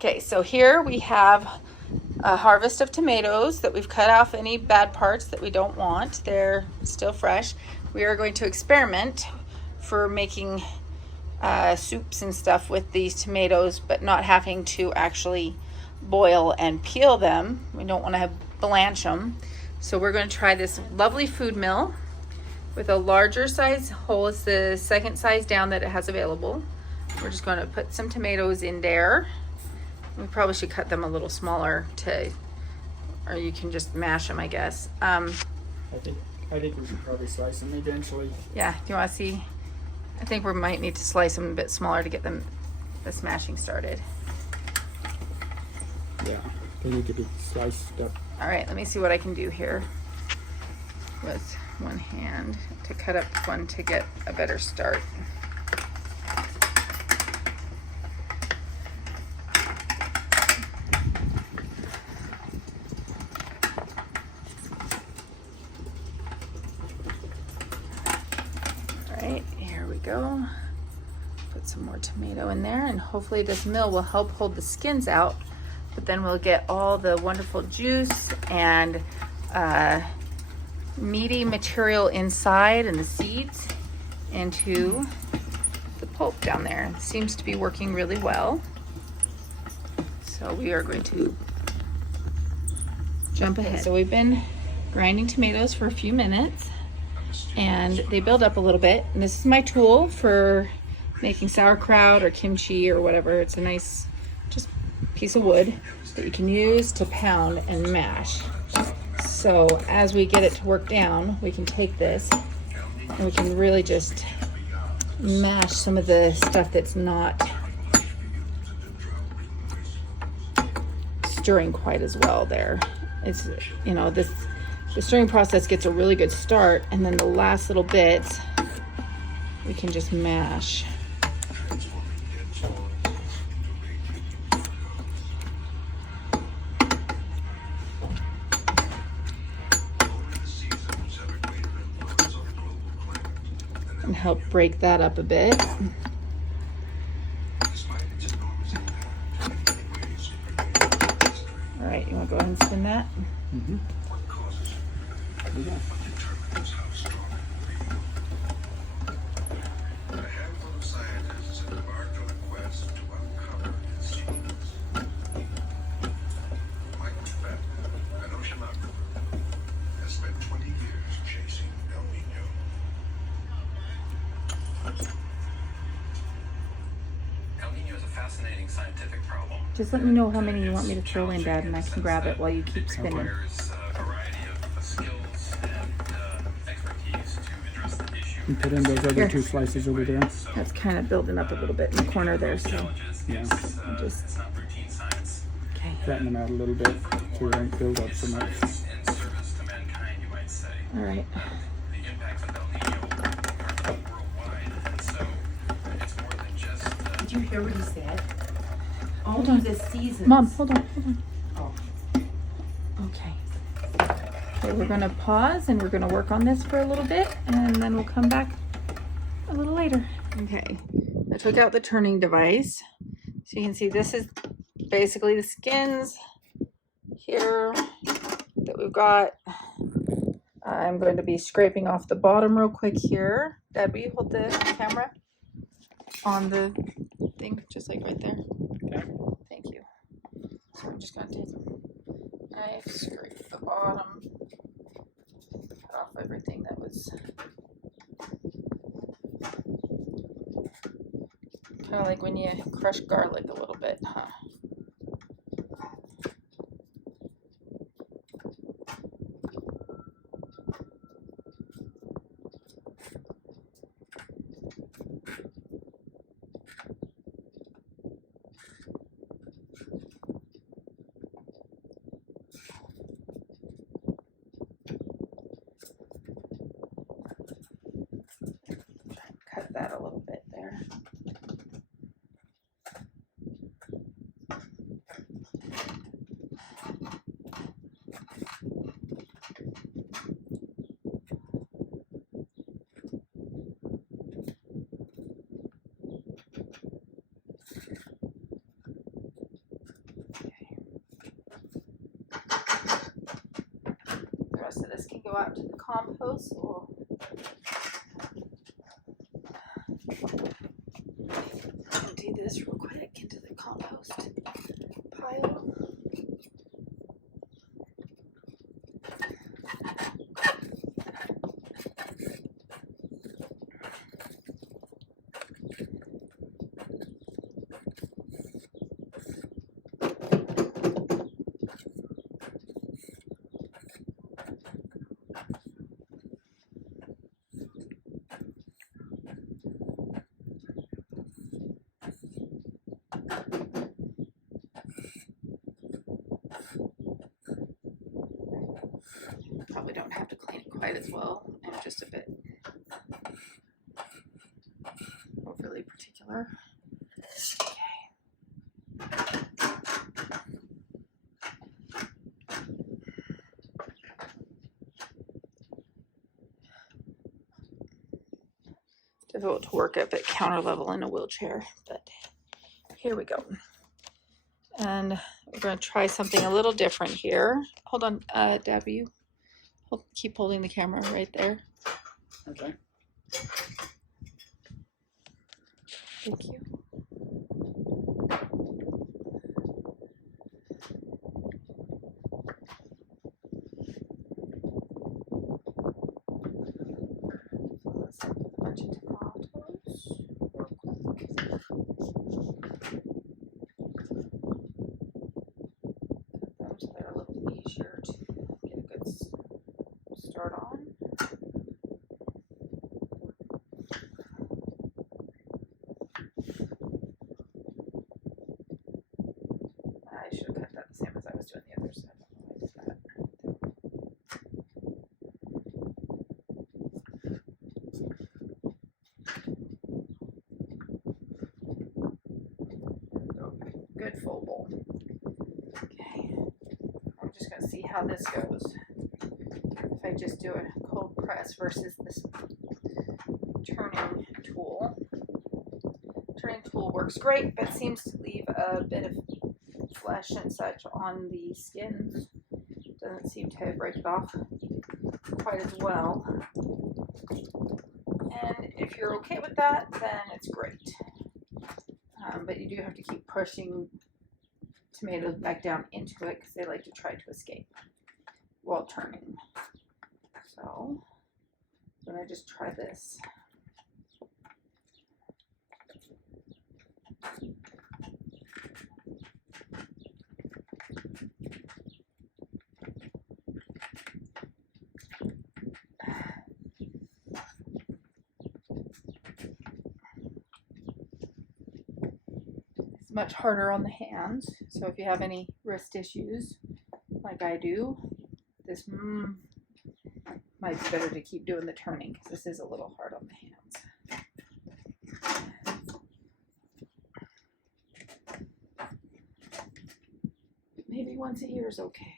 Okay, so here we have a harvest of tomatoes that we've cut off any bad parts that we don't want. They're still fresh. We are going to experiment for making soups and stuff with these tomatoes, but not having to actually boil and peel them. We don't want to blanch them. So we're going to try this lovely food mill with a larger size hole. It's the second size down that it has available. We're just going to put some tomatoes in there. We probably should cut them a little smaller or you can just mash them, I guess. I think we should probably slice them eventually. Yeah, do you want to see? I think we might need to slice them a bit smaller to get the smashing started. Yeah, they need to be sliced up. All right, let me see what I can do here with one hand to cut up one to get a better start. Go. Put some more tomato in there, and hopefully this mill will help hold the skins out, but then we'll get all the wonderful juice and meaty material inside and the seeds into the pulp down there. It seems to be working really well. So we are going to jump ahead. So we've been grinding tomatoes for a few minutes, and they build up a little bit. And this is my tool for making sauerkraut or kimchi or whatever. It's a nice just piece of wood that you can use to pound and mash. So as we get it to work down, we can take this and we can really just mash some of the stuff that's not stirring quite as well there. It's, you know, the stirring process gets a really good start, and then the last little bits we can just mash. And help break that up a bit. All right, you want to go ahead and spin that? Mm-hmm. Scientific problem. Just let me know how many you want me to throw in, Dad, and I can grab it while you keep spinning. Requires a variety of skills and expertise to address the issue. And put in those other Here. two slices over there. That's kind of building up a little bit in the corner there, so Yeah. It's not routine science. okay. Flatten them out a little bit so it don't build up so much. In service to mankind, you might say. All right. The impacts of El Nino are felt worldwide, and so it's more than just. Did you hear what he said? Hold on. The seasons. Mom, hold on. Oh. Okay. Okay, we're gonna pause and we're gonna work on this for a little bit, and then we'll come back a little later. Okay, I took out the turning device. So you can see this is basically the skins here that we've got. I'm going to be scraping off the bottom real quick here. Dad, will you hold the camera on the thing, just like right there? Okay. Thank you. So I'm just going to take a knife, scrape the bottom, cut off everything that was kind of like when you crush garlic a little bit, huh? Cut that a little bit there. of this can go out to the compost. So we'll empty this real quick into the compost pile. Probably don't have to clean it quite as well. I'm just a bit overly particular. Difficult to work up at counter level in a wheelchair, but here we go. And we're going to try something a little different here. Hold on, Deb, you keep holding the camera right there. Okay. Thank you. Let's put a bunch of tomatoes real quick. Them so they're a little easier to get a good start on. I should have cut that the same as I was doing the other side. I don't know why I did that. Good full bowl. Okay, I'm just going to see how this goes. If I just do a cold press versus this turning tool. Turning tool works great, but seems to leave a bit of flesh and such on the skins. Doesn't seem to break it off quite as well. And if you're okay with that, then it's great. But you do have to keep pushing tomatoes back down into it because they like to try to escape while turning. So I'm going to just try this. Much harder on the hands, so if you have any wrist issues like I do, this might be better to keep doing the turning because this is a little hard on the hands. Maybe once a year is okay.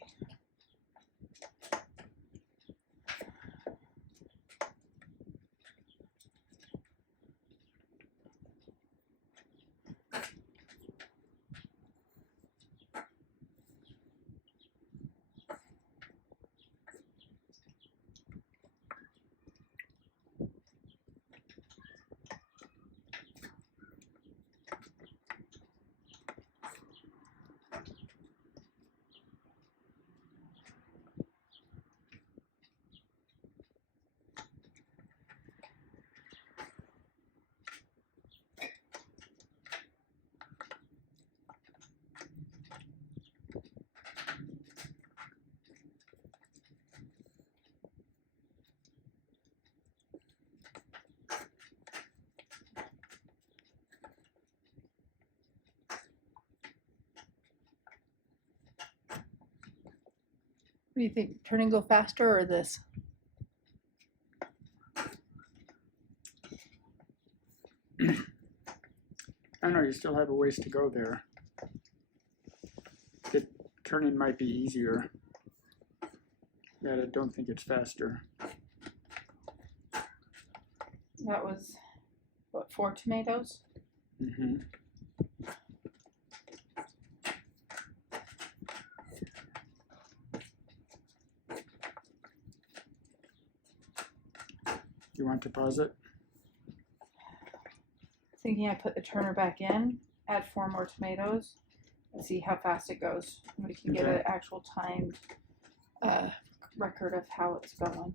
What do you think? Turning go faster or this? I know you still have a ways to go there. Turning might be easier. Yeah, I don't think it's faster. That was, what, 4 tomatoes? Mm-hmm. you want to pause it? Thinking I put the turner back in, add 4 more tomatoes, and see how fast it goes. We can get Okay. an actual timed record of how it's going.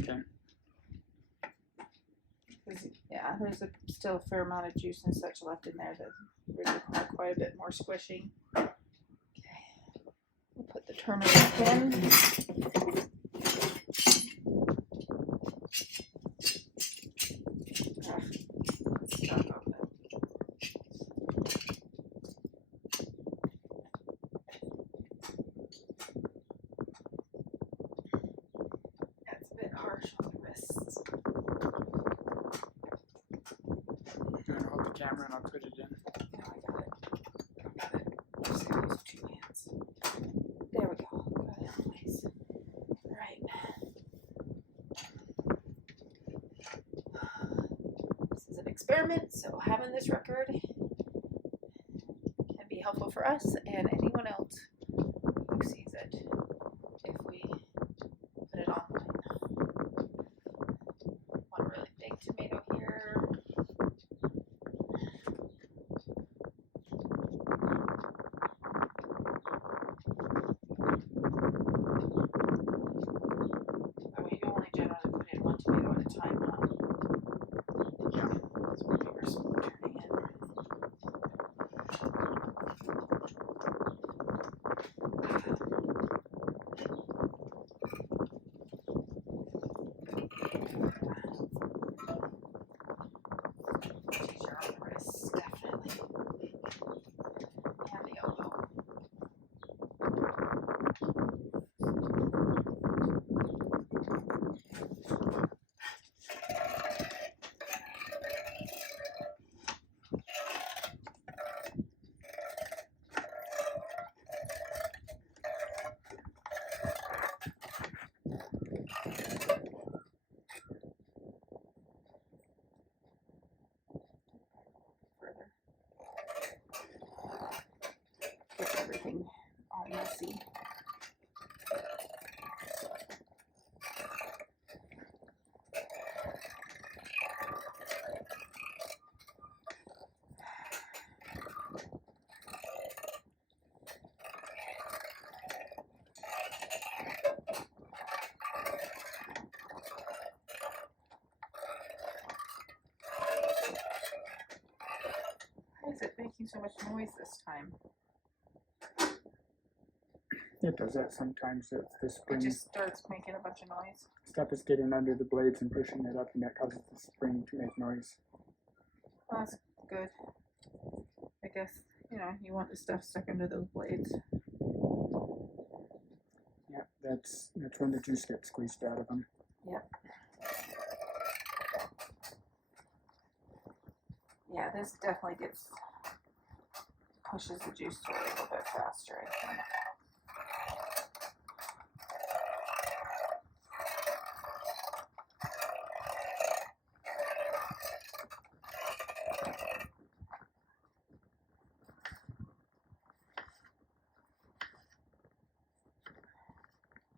Okay. Yeah, there's still a fair amount of juice and such left in there that would require quite a bit more squishing. Okay, we'll put the turner back in. Stuck open. That's a bit harsh on the wrists. You want to hold the camera and I'll put it in. No, I got it. Just gonna use 2 hands. There we go. Got it in place. All right. This is an experiment, so having this record can be helpful for us and anyone else who sees it if we put it online. One really big tomato here. Oh, you only generally put in 1 tomato at a time, huh? Yeah. That's what we were turning in. Teach your own wrists, definitely. And the elbow. Further. Get everything all messy. Why is it making so much noise this time? It does that sometimes. The It spring just starts making a bunch of noise. stuff is getting under the blades and pushing it up, and that causes the spring to make noise. Well, that's good. I guess, you know, you want the stuff stuck under those blades. Yeah, that's when the juice gets squeezed out of them. Yeah, this definitely pushes the juice through a little bit faster, I think.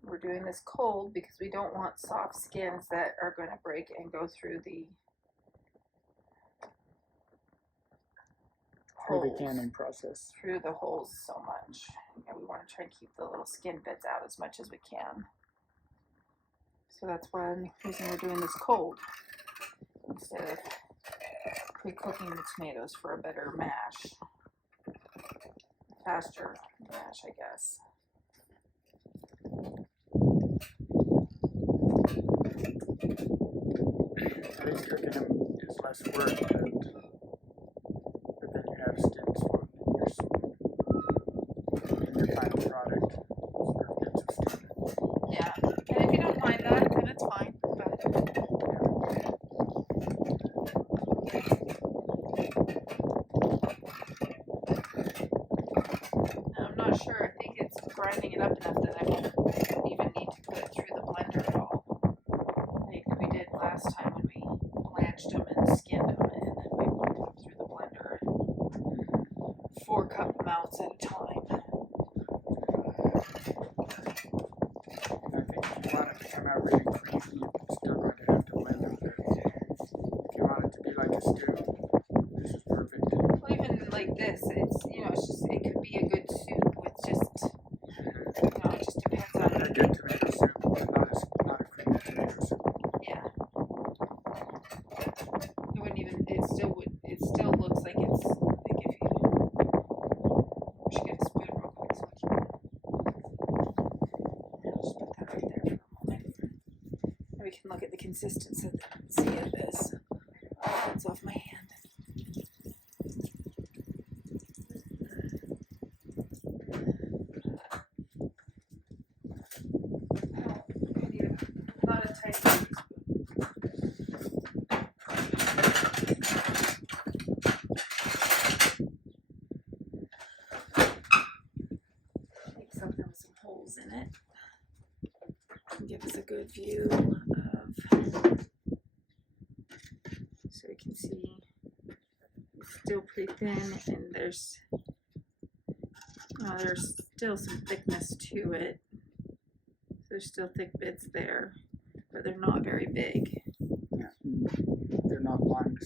We're doing this cold because we don't want soft skins that are going to break and go through the Through holes. the canning process. Through the holes so much. And we want to try and keep the little skin bits out as much as we can. So that's one reason we're doing this cold instead of pre-cooking the tomatoes for a better mash. Faster mash, I guess. I think cooking them is less work, but then you have skins floating in your final product. So it gets a skin. Yeah, and if you don't mind that, then it's fine. But I'm not sure. I think it's grinding it up enough that I won't even need to put it through the blender at all. Like we did last time when we blanched them and skinned them, and then we put them through the blender in 4 cup amounts at a time. And I think if you want it to come out really creamy, you're still going to have to blend them very it's just, it could be a good soup with just, it just depends on A good tomato soup, not a creamy tomato soup. Yeah. It wouldn't even, it still looks like it's, like if you, we should get a spoon real quick so we can, I'll just put that right there for a moment. And we can look at the consistency of this. Oh, it's off my hand. I need not a tight spoon. Make something with some holes in it. And give us a good view of, so we can see it's still pretty thin and there's still some thickness to it. There's still thick bits there, but they're not very big. Yeah. They're not long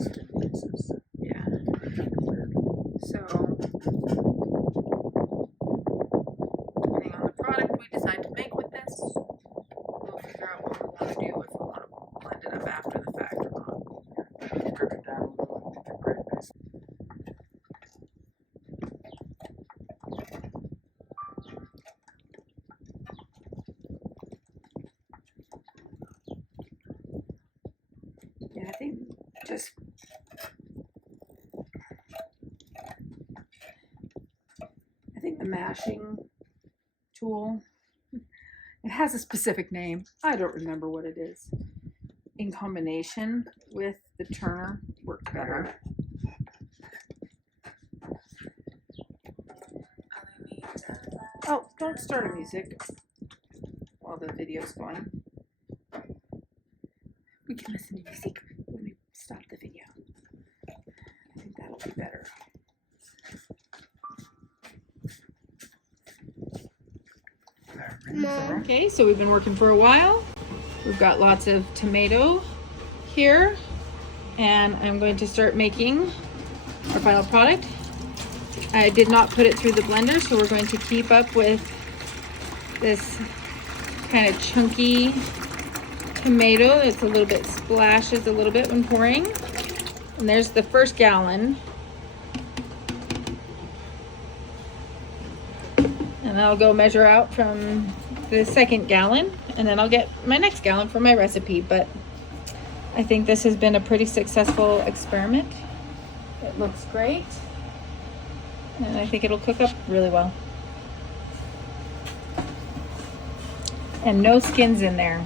skin pieces. Yeah. Kind of weird. So, depending on the product we decide to make with this, we'll figure out what we want to do, if we want to blend it up after the fact or not. Cook it down a little and make a great base. Yeah, I think just the mashing tool, it has a specific name. I don't remember what it is. In combination with the turner worked better. Oh, don't start a music while the video's going. We can listen to music when we stop the video. I think that'll be better. Okay, so we've been working for a while. We've got lots of tomato here, and I'm going to start making our final product. I did not put it through the blender, so we're going to keep up with this kind of chunky tomato. It's a little bit, splashes a little bit when pouring. And there's the first gallon. And I'll go measure out from the second gallon, and then I'll get my next gallon for my recipe. But I think this has been a pretty successful experiment. It looks great, and I think it'll cook up really well. And no skins in there.